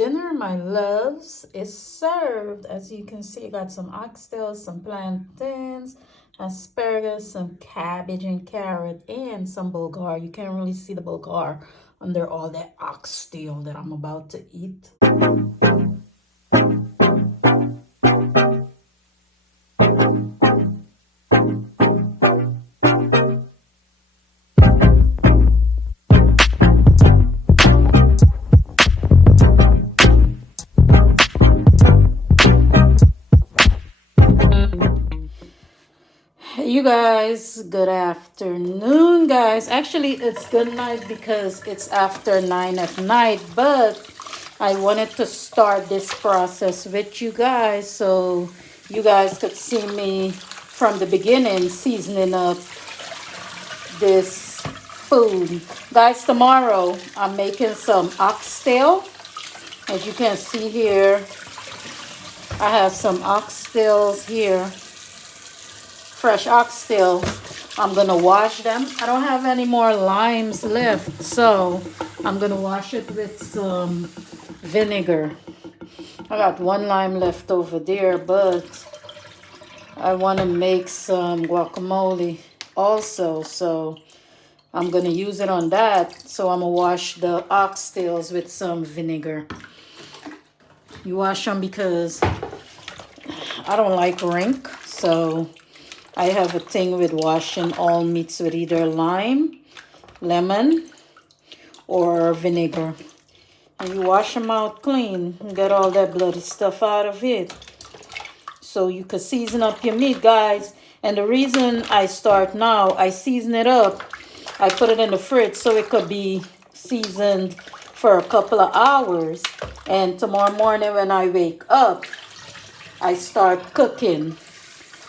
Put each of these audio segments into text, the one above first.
Dinner, my loves, is served. As you can see, I got some oxtail, some plantains, asparagus, some cabbage and carrot, and some bulgur. You can't really see the bulgur under all that oxtail that I'm about to eat. You guys, good afternoon, guys. Actually, it's good night because it's after 9 at night, but I wanted to start this process with you guys so you guys could see me from the beginning seasoning up this food. Guys, tomorrow I'm making some oxtail. As you can see here, I have some oxtails here. Fresh oxtail. I'm gonna wash them. I don't have any more limes left, so I'm gonna wash it with some vinegar. I got one lime left over there, but I want to make some guacamole also, so I'm gonna use it on that. So I'm gonna wash the oxtails with some vinegar. You wash them because I don't like rink, so I have a thing with washing all meats with either lime, lemon, or vinegar. And you wash them out clean and get all that bloody stuff out of it. So you can season up your meat, guys. And the reason I start now, I season it up. I put it in the fridge so it could be seasoned for a couple of hours. And tomorrow morning when I wake up, I start cooking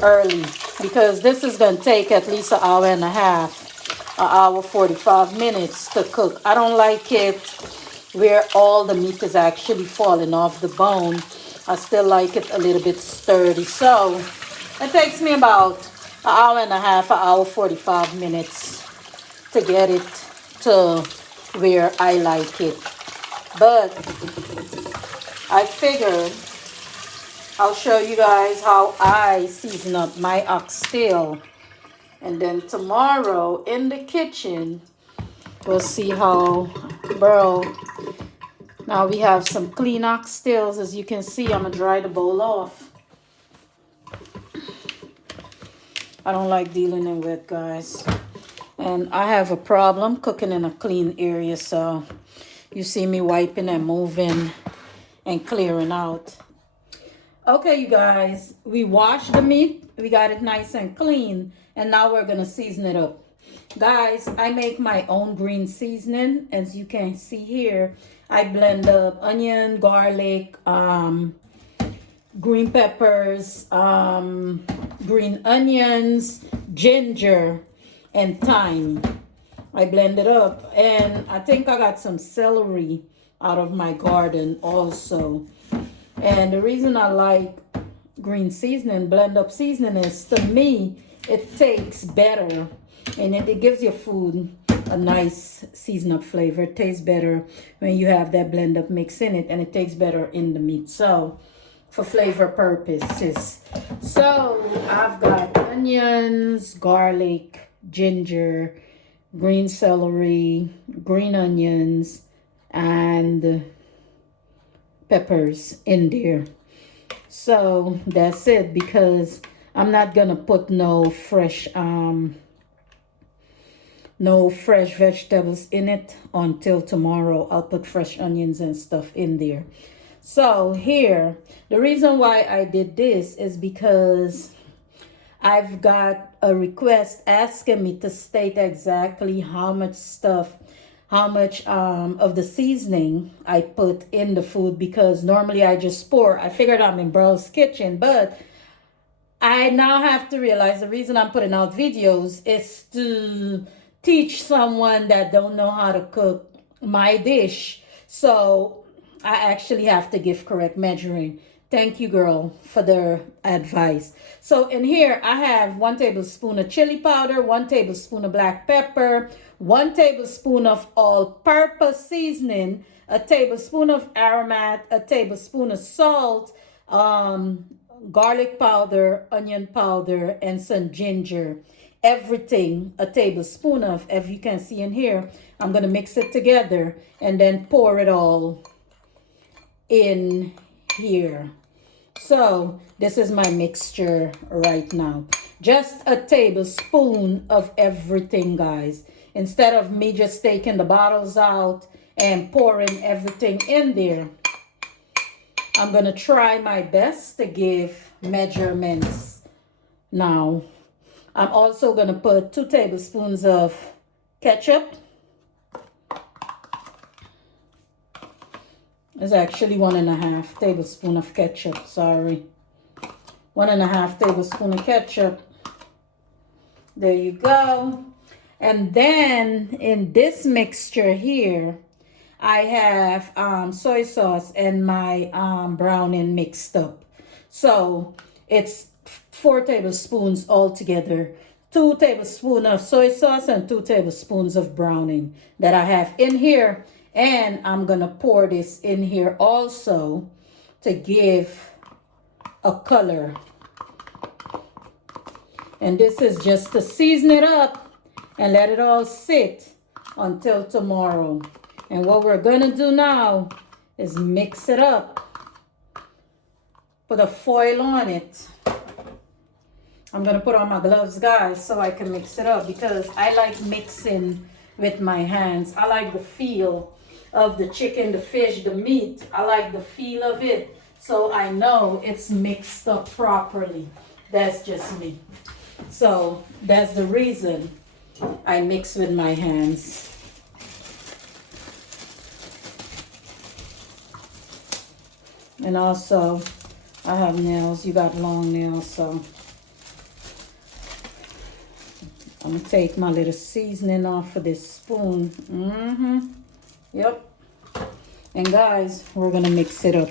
early, because this is going to take at least an hour and a half, an hour 45 minutes to cook. I don't like it where all the meat is actually falling off the bone. I still like it a little bit sturdy. So it takes me about an hour and a half, an hour 45 minutes to get it to where I like it. But I figured I'll show you guys how I season up my oxtail. And then tomorrow in the kitchen, we'll see how Burl. Now we have some clean oxtails. As you can see, I'm going to dry the bowl off. I don't like dealing in wet, guys. And I have a problem cooking in a clean area. So you see me wiping and moving and clearing out. Okay, you guys, we washed the meat. We got it nice and clean. And now we're going to season it up. Guys, I make my own green seasoning. As you can see here, I blend up onion, garlic, green peppers, green onions, ginger, and thyme. I blend it up. And I think I got some celery out of my garden also. And the reason I like green seasoning, blend up seasoning, is to me, it tastes better. And it gives your food a nice season up flavor. It tastes better when you have that blend up mix in it. And it tastes better in the meat. So, for flavor purposes. So, I've got onions, garlic, ginger, green celery, green onions, and peppers in there. So that's it, because I'm not gonna put no fresh vegetables in it until tomorrow. I'll put fresh onions and stuff in there. So here, the reason why I did this is because I've got a request asking me to state exactly how much of the seasoning I put in the food, because normally I just pour. I figured I'm in Burl's kitchen, but I now have to realize the reason I'm putting out videos is to teach someone that don't know how to cook my dish. So I actually have to give correct measuring. Thank you, girl, for the advice. So in here, I have 1 tablespoon of chili powder, 1 tablespoon of black pepper, 1 tablespoon of all-purpose seasoning, a tablespoon of aromat, a tablespoon of salt, garlic powder, onion powder, and some ginger. Everything a tablespoon of, as you can see in here. I'm going to mix it together and then pour it all in here. So this is my mixture right now. Just a tablespoon of everything, guys. Instead of me just taking the bottles out and pouring everything in there, I'm gonna try my best to give measurements now. I'm also gonna put 2 tablespoons of ketchup. It's actually 1.5 tablespoon of ketchup, sorry. 1.5 tablespoon of ketchup. There you go. And then in this mixture here, I have soy sauce and my browning mixed up. So it's 4 tablespoons altogether. 2 tablespoons of soy sauce and 2 tablespoons of browning that I have in here. And I'm going to pour this in here also to give a color. And this is just to season it up and let it all sit until tomorrow. And what we're going to do now is mix it up. Put a foil on it. I'm going to put on my gloves, guys, so I can mix it up because I like mixing with my hands. I like the feel of the chicken, the fish, the meat. I like the feel of it, so I know it's mixed up properly. That's just me. So that's the reason I mix with my hands. And also, I have nails. You got long nails, so I'm gonna take my little seasoning off of this spoon. Yep. And guys, we're gonna mix it up.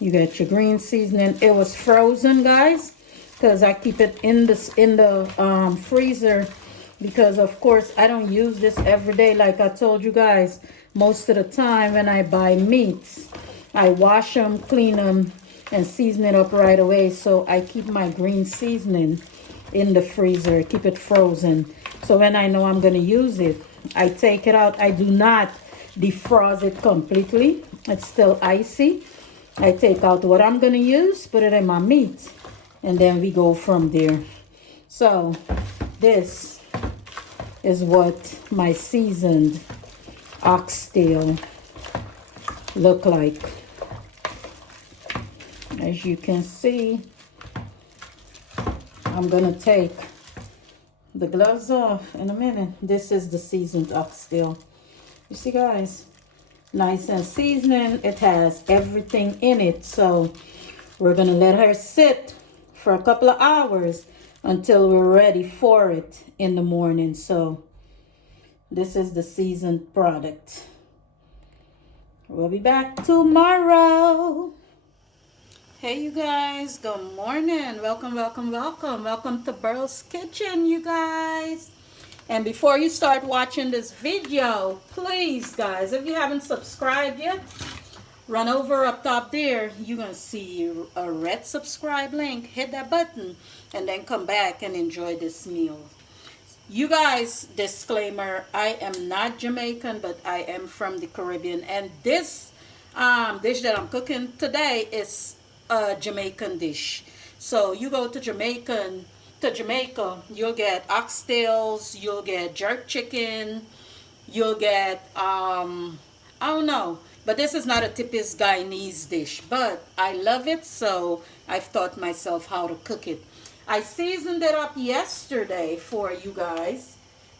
You got your green seasoning. It was frozen, guys, because I keep it in the freezer because, of course, I don't use this every day. Like I told you guys, most of the time when I buy meats, I wash them, clean them, and season it up right away. So I keep my green seasoning in the freezer, keep it frozen. So when I know I'm going to use it, I take it out. I do not defrost it completely. It's still icy. I take out what I'm going to use, put it in my meat, and then we go from there. So this is what my seasoned oxtail look like. As you can see, I'm gonna take the gloves off in a minute. This is the seasoned oxtail. You see, guys, nice and seasoning. It has everything in it. So we're gonna let her sit for a couple of hours until we're ready for it in the morning. So this is the seasoned product. We'll be back tomorrow. Hey you guys, good morning. Welcome to Burl's Kitchen, you guys. And before you start watching this video, please guys, if you haven't subscribed yet, run over up top there. You're gonna see a red subscribe link. Hit that button and then come back and enjoy this meal. You guys, disclaimer, I am not Jamaican, but I am from the Caribbean, and this dish that I'm cooking today is a Jamaican dish. So you go to Jamaica, you'll get oxtails, you'll get jerk chicken, you'll get I don't know, but this is not a typical Guyanese dish, but I love it, so I've taught myself how to cook it. I seasoned it up yesterday for you guys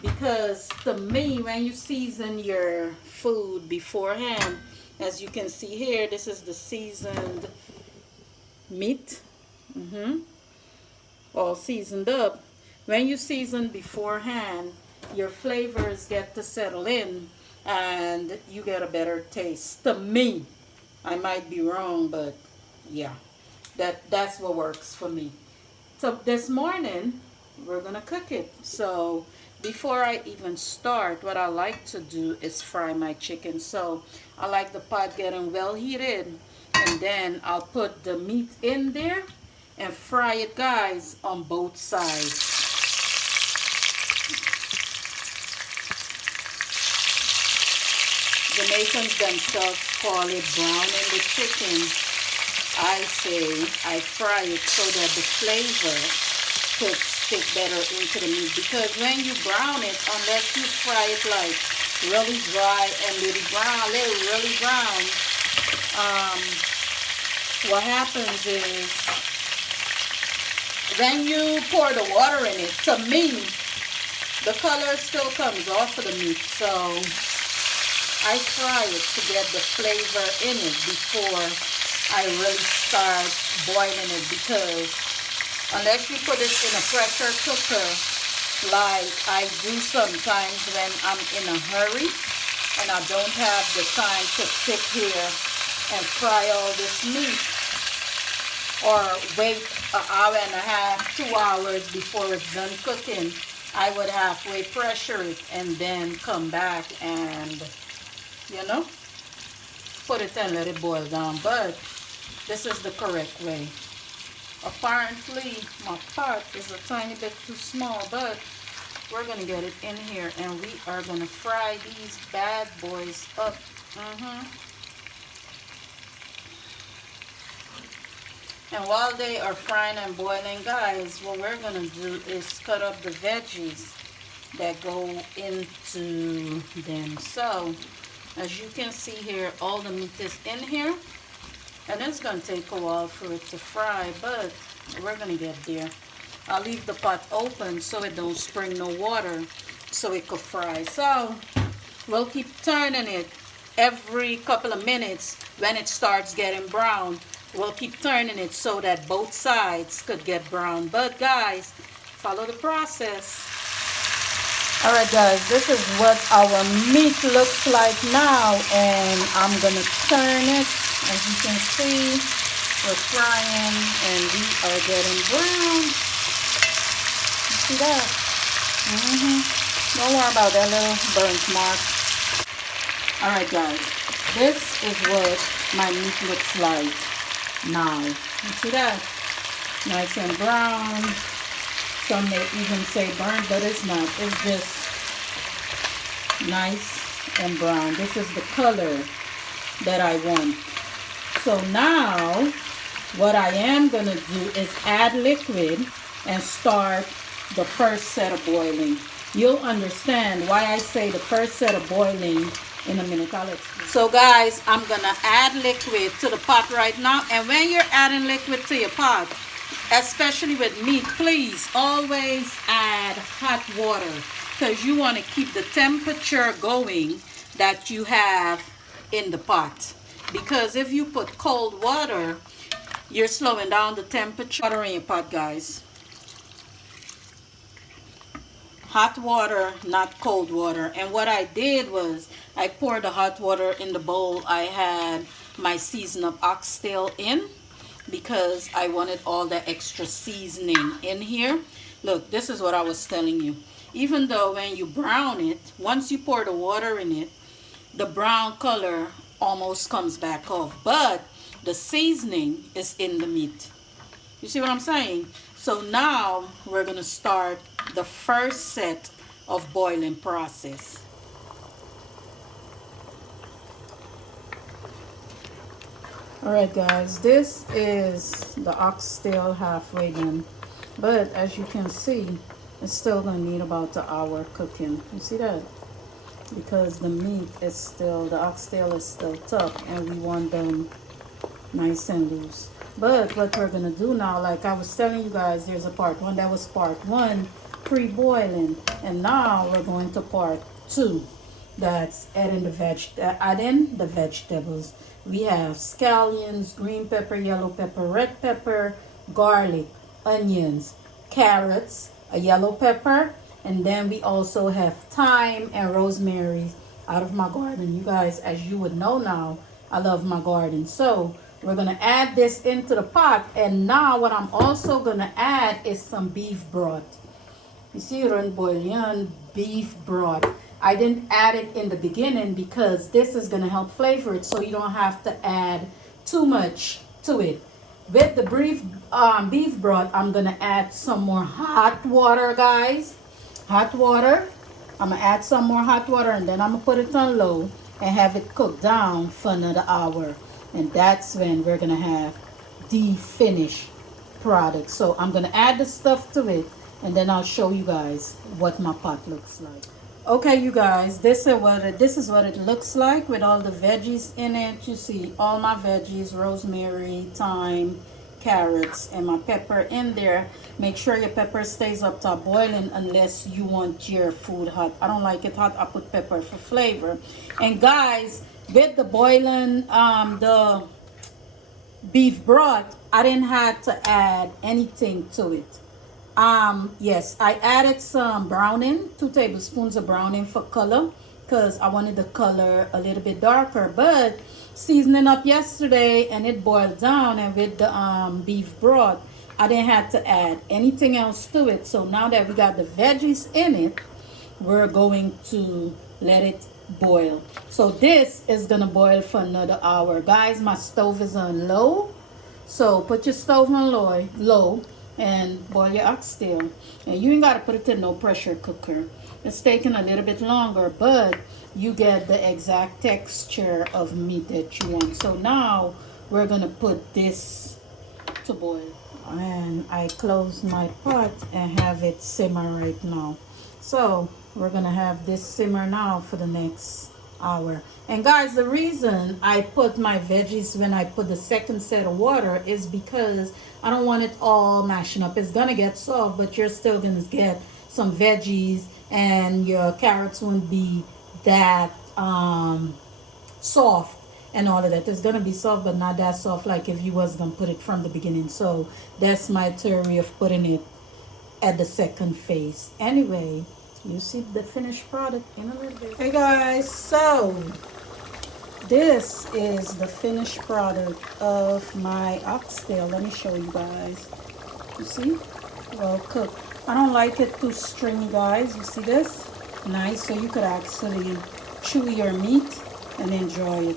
because to me, when you season your food beforehand, as you can see here, this is the seasoned meat, all seasoned up. When you season beforehand, your flavors get to settle in and you get a better taste. To me, I might be wrong, but yeah, that's what works for me. So this morning we're gonna cook it. So before I even start, what I like to do is fry my chicken. So I like the pot getting well heated, and then I'll put the meat in there and fry it, guys, on both sides. Jamaicans themselves call it browning the chicken. I say I fry it so that the flavor could stick better into the meat, because when you brown it, unless you fry it like really dry and really brown, what happens is when you pour the water in it, to me, the color still comes off of the meat. So I fry it to get the flavor in it before I really start boiling it, because unless you put it in a pressure cooker like I do sometimes when I'm in a hurry and I don't have the time to sit here and fry all this meat, or wait an hour and a half, 2 hours before it's done cooking, I would halfway pressure it and then come back and, you know, put it and let it boil down. But this is the correct way. Apparently my pot is a tiny bit too small, but we're gonna get it in here and we are gonna fry these bad boys up. And while they are frying and boiling, guys, what we're gonna do is cut up the veggies that go into them. So as you can see here, all the meat is in here, and it's gonna take a while for it to fry, but we're gonna get there. I'll leave the pot open so it don't spring no water, so it could fry. So we'll keep turning it every couple of minutes. When it starts getting brown, we'll keep turning it so that both sides could get brown. But guys, follow the process. Alright guys, this is what our meat looks like now, and I'm gonna turn it. As you can see, we're frying and we are getting brown. You see that? Don't worry about that little burnt mark. Alright guys, this is what my meat looks like now. You see that? Nice and brown. Some may even say burnt, but it's not. It's just nice and brown. This is the color that I want. So now what I am going to do is add liquid and start the first set of boiling. You'll understand why I say the first set of boiling in a minute. I'll explain. So guys, I'm going to add liquid to the pot right now. And when you're adding liquid to your pot, especially with meat, please always add hot water, because you want to keep the temperature going that you have in the pot. Because if you put cold water, you're slowing down the temperature in your pot, guys. Hot water, not cold water. And what I did was I poured the hot water in the bowl. I had my season of oxtail in, because I wanted all the extra seasoning in here. Look, this is what I was telling you. Even though when you brown it, once you pour the water in it, the brown color almost comes back off, but the seasoning is in the meat. You see what I'm saying? So now we're gonna start the first set of boiling process. Alright guys, this is the oxtail halfway done, but as you can see, it's still gonna need about an hour cooking. You see that? Because the meat is still, the oxtail is still tough, and we want them nice and loose. But what we're gonna do now, like I was telling you guys, there's a part one. That was part one, pre-boiling, and now we're going to part two. That's adding the vegetables. We have scallions, green pepper, yellow pepper, red pepper, garlic, onions, carrots, a yellow pepper, and then we also have thyme and rosemary out of my garden. You guys, as you would know now, I love my garden. So we're gonna add this into the pot, and now what I'm also gonna add is some beef broth. You see, run bouillon, beef broth. I didn't add it in the beginning because this is going to help flavor it, so you don't have to add too much to it. With the beef broth, I'm going to add some more hot water, guys. Hot water. I'm going to add some more hot water, and then I'm going to put it on low and have it cook down for another hour. And that's when we're going to have the finished product. So I'm going to add the stuff to it, and then I'll show you guys what my pot looks like. Okay, you guys, this is what it looks like with all the veggies in it. You see all my veggies, rosemary, thyme, carrots, and my pepper in there. Make sure your pepper stays up top boiling unless you want your food hot. I don't like it hot. I put pepper for flavor. And guys, with the boiling the beef broth, I didn't have to add anything to it. Yes, I added some browning, 2 tablespoons of browning for color, because I wanted the color a little bit darker. But seasoning up yesterday and it boiled down, and with the beef broth, I didn't have to add anything else to it. So now that we got the veggies in it, we're going to let it boil. So this is gonna boil for another hour. Guys, my stove is on low, so put your stove on low and boil your oxtail. And you ain't got to put it in no pressure cooker. It's taking a little bit longer, but you get the exact texture of meat that you want. So now we're gonna put this to boil, and I close my pot and have it simmer right now. So we're gonna have this simmer now for the next hour. And guys, the reason I put my veggies when I put the second set of water is because I don't want it all mashing up. It's gonna get soft, but you're still gonna get some veggies, and your carrots won't be that soft and all of that. It's gonna be soft, but not that soft like if you was gonna put it from the beginning. So that's my theory of putting it at the second phase. Anyway, you see the finished product in a little bit. Hey guys, so this is the finished product of my oxtail. Let me show you guys. You see? Well cooked. I don't like it too stringy, guys. You see this? Nice, so you could actually chew your meat and enjoy it.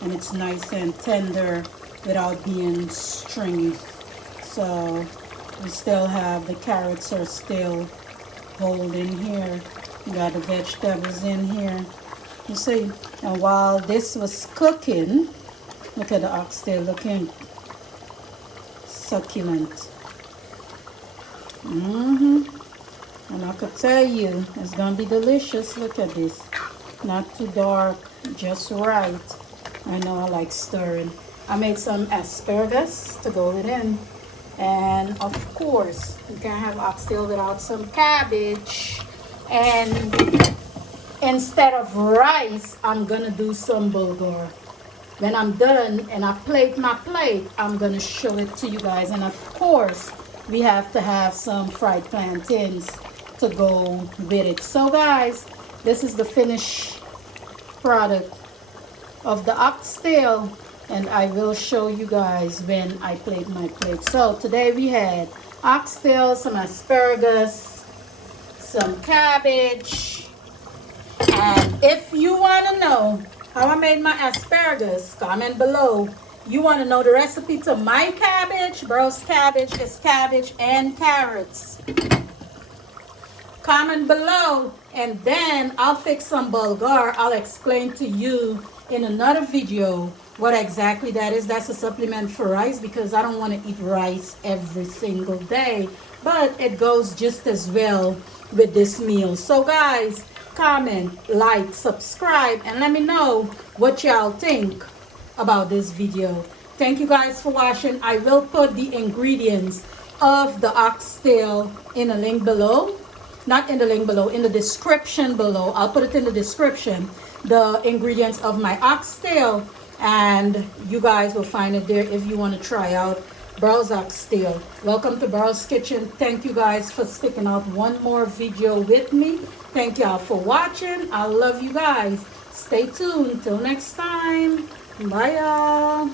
And it's nice and tender without being stringy. So we still have the carrots are still holding here. You got the vegetables in here. You see? And while this was cooking, look at the oxtail looking succulent. And I could tell you it's gonna be delicious. Look at this. Not too dark, just right. I know I like stirring. I made some asparagus to go with it. And of course, you can't have oxtail without some cabbage. And instead of rice, I'm gonna do some bulgur. When I'm done and I plate my plate, I'm gonna show it to you guys. And of course, we have to have some fried plantains to go with it. So guys, this is the finished product of the oxtail, and I will show you guys when I plate my plate. So today we had oxtail, some asparagus, some cabbage. And if you want to know how I made my asparagus, comment below. You want to know the recipe to my cabbage, Burl's cabbage, is cabbage and carrots. Comment below, and then I'll fix some bulgur. I'll explain to you in another video what exactly that is. That's a supplement for rice because I don't want to eat rice every single day, but it goes just as well with this meal. So guys, comment, like, subscribe, and let me know what y'all think about this video. Thank you guys for watching. I will put the ingredients of the oxtail in a link below. Not in the link below, in the description below. I'll put it in the description, the ingredients of my oxtail, and you guys will find it there if you want to try out Burl's oxtail. Welcome to Burl's Kitchen. Thank you guys for sticking out one more video with me. Thank y'all for watching. I love you guys. Stay tuned. Till next time. Bye y'all.